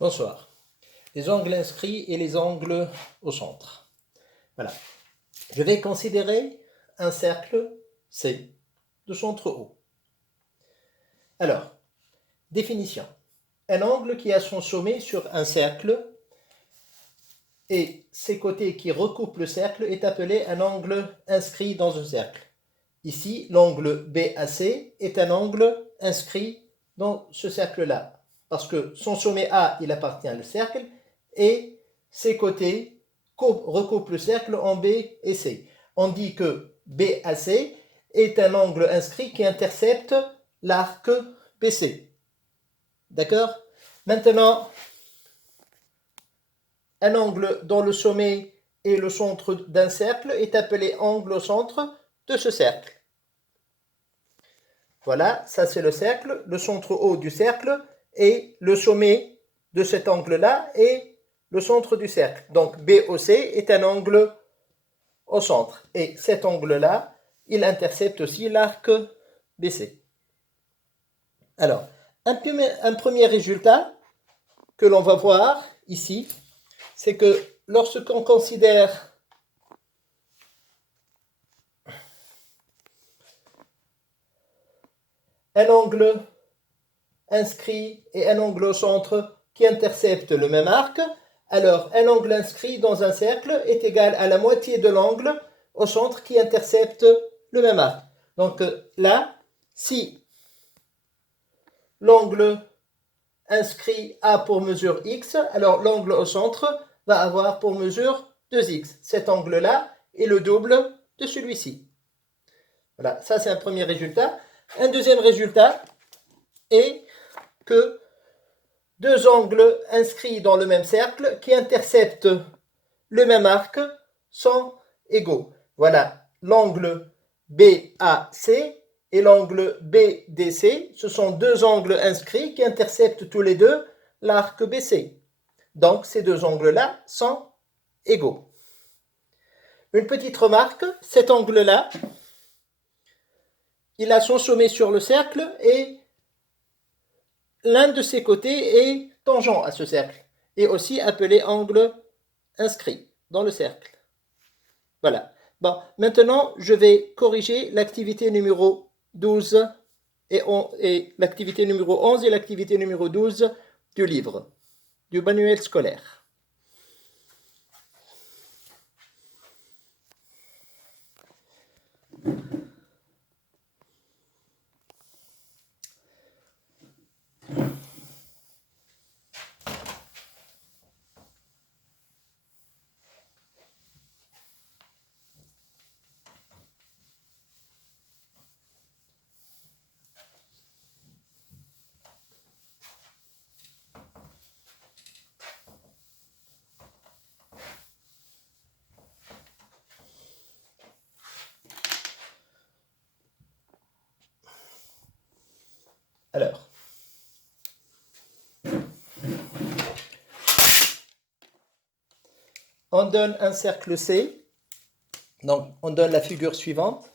Bonsoir. Les angles inscrits et les angles au centre. Voilà. Je vais considérer un cercle C de centre O. Alors, définition. Un angle qui a son sommet sur un cercle et ses côtés qui recoupent le cercle est appelé un angle inscrit dans un cercle. Ici, l'angle BAC est un angle inscrit dans ce cercle-là, parce que son sommet A, il appartient au cercle, et ses côtés recoupent le cercle en B et C. On dit que BAC est un angle inscrit qui intercepte l'arc BC. D'accord? Maintenant, un angle dont le sommet et le centre d'un cercle est appelé angle au centre de ce cercle. Voilà, ça c'est le cercle, le centre O du cercle et le sommet de cet angle-là est le centre du cercle. Donc BOC est un angle au centre. Et cet angle-là, il intercepte aussi l'arc BC. Alors, un premier résultat que l'on va voir ici, c'est que lorsqu'on considère un angle inscrit et un angle au centre qui interceptent le même arc, alors un angle inscrit dans un cercle est égal à la moitié de l'angle au centre qui intercepte le même arc. Donc là, si l'angle inscrit a pour mesure x, alors l'angle au centre va avoir pour mesure 2x. Cet angle-là est le double de celui-ci. Voilà, ça c'est un premier résultat. Un deuxième résultat est que deux angles inscrits dans le même cercle qui interceptent le même arc sont égaux. Voilà, l'angle BAC et l'angle BDC, ce sont deux angles inscrits qui interceptent tous les deux l'arc BC. Donc ces deux angles-là sont égaux. Une petite remarque, cet angle-là, il a son sommet sur le cercle et l'un de ses côtés est tangent à ce cercle, et aussi appelé angle inscrit dans le cercle. Voilà. Bon, maintenant, je vais corriger l'activité numéro 12 et l'activité numéro 11 et l'activité numéro 12 du livre, du manuel scolaire. Alors, on donne un cercle C, donc on donne la figure suivante.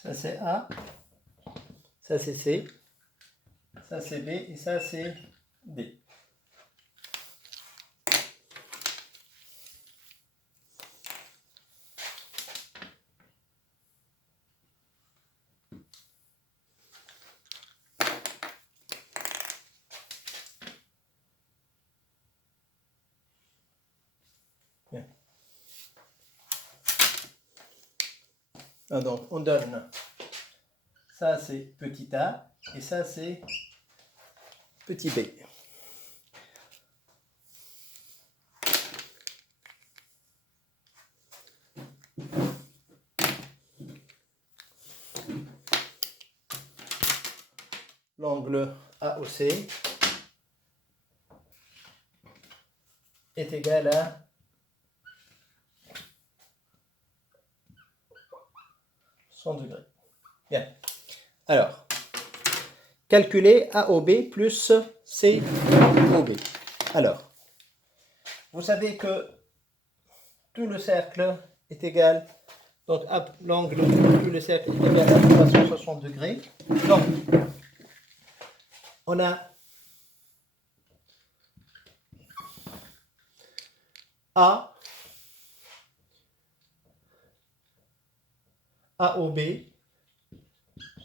Ça c'est A, ça c'est C, ça c'est B et ça c'est D. Bien. Donc on donne, ça c'est petit a et ça c'est petit b. L'angle AOC est égal à 100 degrés. Bien. Alors, calculer AOB plus COB. Alors, vous savez que tout le cercle est égal, donc l'angle de tout le cercle est égal à 360 degrés. Donc, on a A, AOB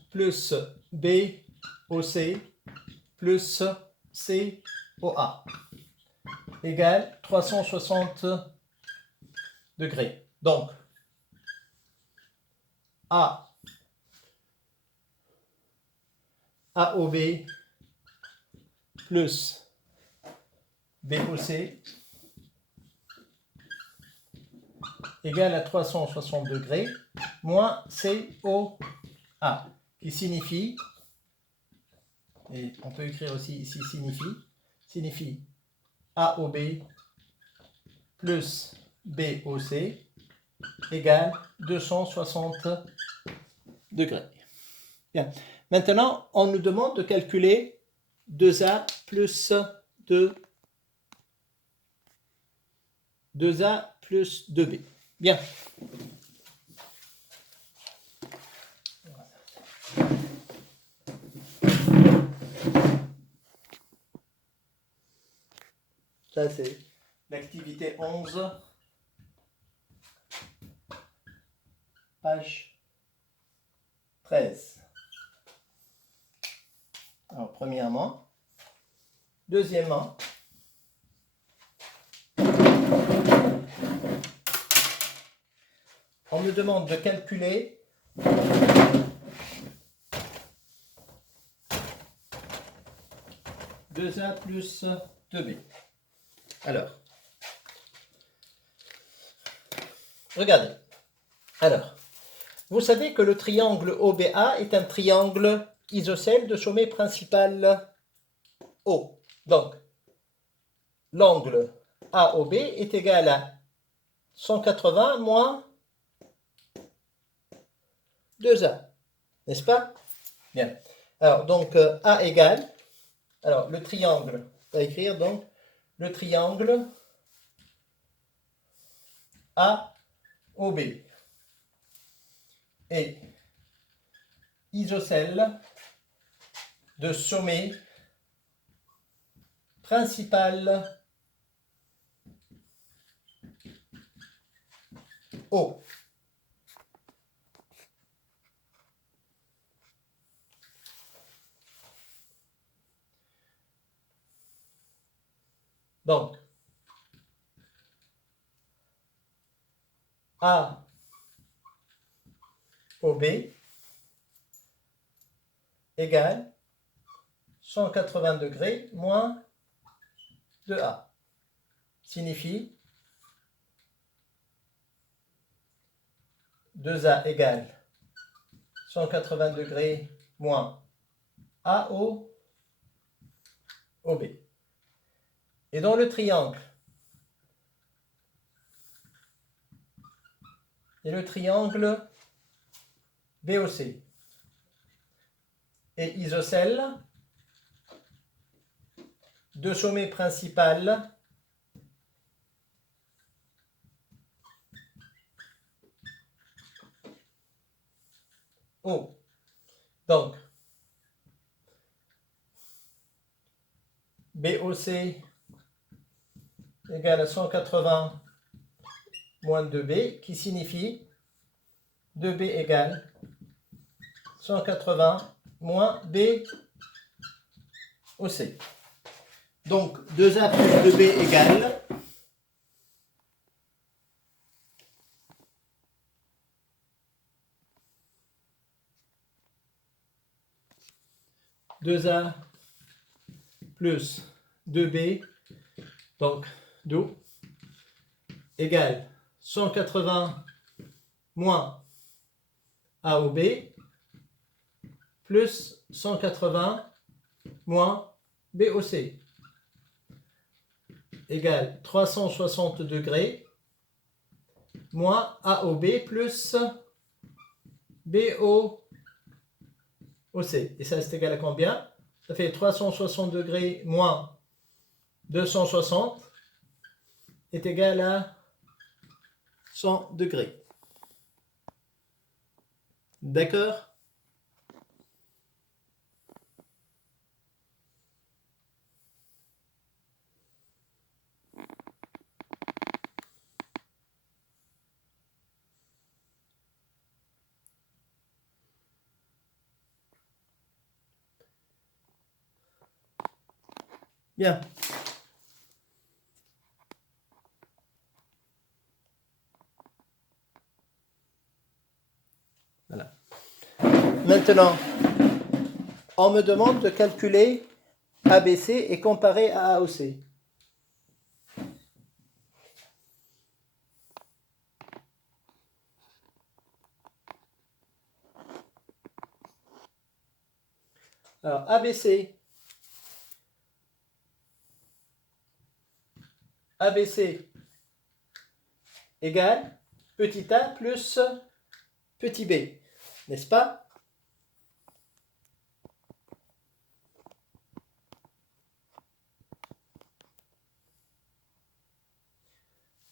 plus BOC plus COA égale 360 degrés. Donc, AOB plus BOC égale à 360 degrés moins COA, qui signifie, et on peut écrire aussi ici signifie AOB plus BOC égale 260 degrés. Bien. Maintenant, on nous demande de calculer 2A plus 2A plus 2B. Bien. Ça, c'est l'activité 11, page 13. Alors, premièrement. Deuxièmement, on me demande de calculer deux A plus 2B. Alors, regardez. Alors, vous savez que le triangle OBA est un triangle isocèle de sommet principal O. Donc, l'angle AOB est égal à 180 moins 2A. N'est-ce pas? Bien. Alors, donc, A égale, alors, le triangle, on va écrire donc, le triangle AOB est isocèle de sommet principal O. Donc, A OB égale 180 degrés moins 2A. Signifie 2A égale 180 degrés moins AO OB. Et dans le triangle, et le triangle BOC est isocèle de sommet principal O. Donc, BOC égale à 180 moins 2B, qui signifie 2B égale 180 moins BOC. Donc, 2A plus 2B égale 2A plus 2B, donc d'où égale 180 moins AOB plus 180 moins BOC égale 360 degrés moins AOB plus BOC. Et ça, c'est égal à combien? Ça fait 360 degrés moins 260 est égal à 100 degrés. D'accord? Bien. Voilà. Maintenant, on me demande de calculer ABC et comparer à AOC. Alors, ABC égale petit a plus petit b, n'est-ce pas?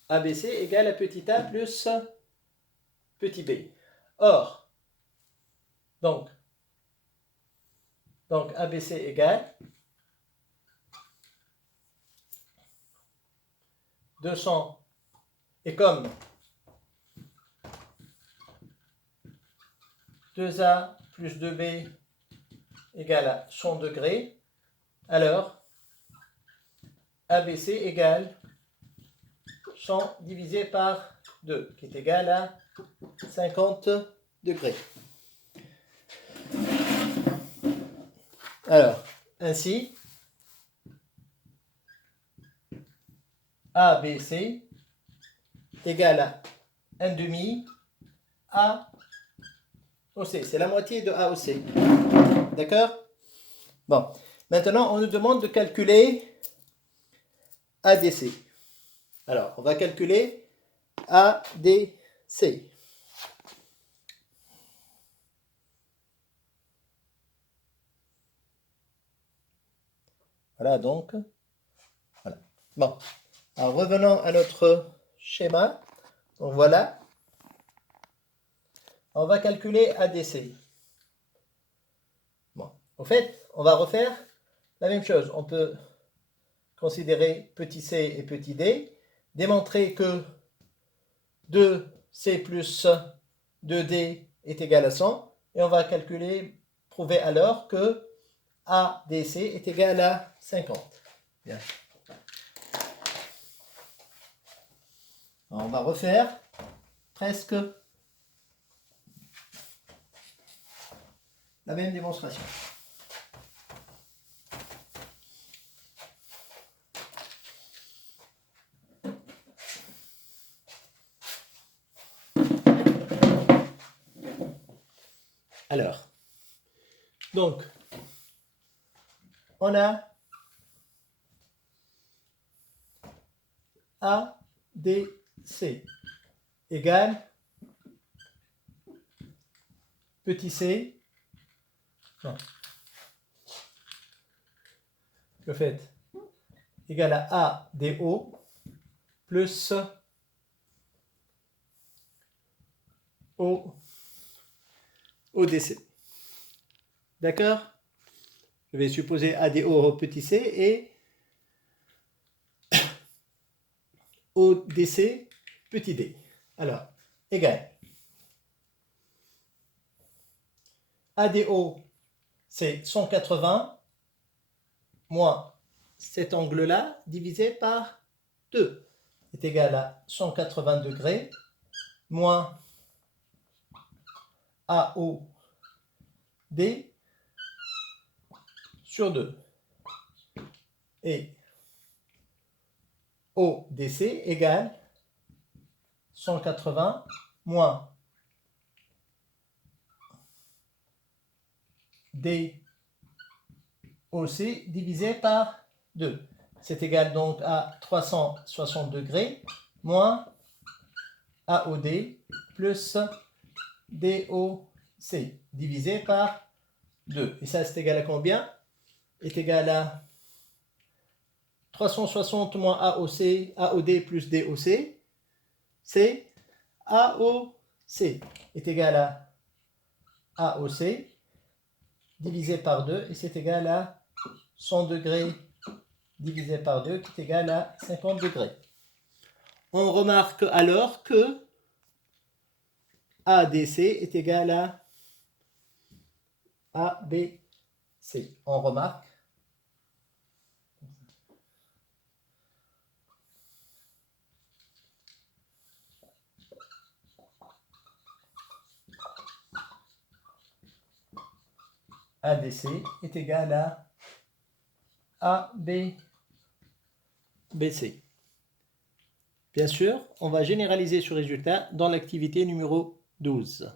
ABC égale à petit a plus petit b. Or, donc ABC égale 200, et comme 2A plus 2B égale à 100 degrés, alors ABC égale 100 divisé par 2, qui est égal à 50 degrés. Alors, ainsi, ABC égale à 1 demi AOC. C'est la moitié de AOC. D'accord? Bon, maintenant on nous demande de calculer ADC. Alors, on va calculer ADC. Voilà donc. Voilà. Bon, alors revenons à notre schéma. Donc voilà. On va calculer ADC. Bon, en fait, on va refaire la même chose. On peut considérer petit c et petit d, démontrer que 2c plus 2d est égal à 100, et on va calculer, prouver alors que ADC est égal à 50. Bien. Alors, on va refaire presque la même démonstration. Alors, donc, on a ADC égale petit c, non, le fait, égal à ADO plus O ODC. D'accord? Je vais supposer ADO petit c et ODC petit d. Alors, égal. ADO, c'est 180 moins cet angle-là divisé par 2 est égal à 180 degrés moins AOD sur 2. Et ODC égale 180 moins DOC divisé par 2. C'est égal donc à 360 degrés moins AOD plus DOC divisé par 2. Et ça, c'est égal à combien? Est égal à 360 moins AOD plus DOC, c'est AOC est égal à AOC divisé par 2 et c'est égal à 100 degrés divisé par 2 qui est égal à 50 degrés. On remarque alors que ADC est égal à ABC. On remarque ADC est égal à ABC. Bien sûr, on va généraliser ce résultat dans l'activité numéro 12.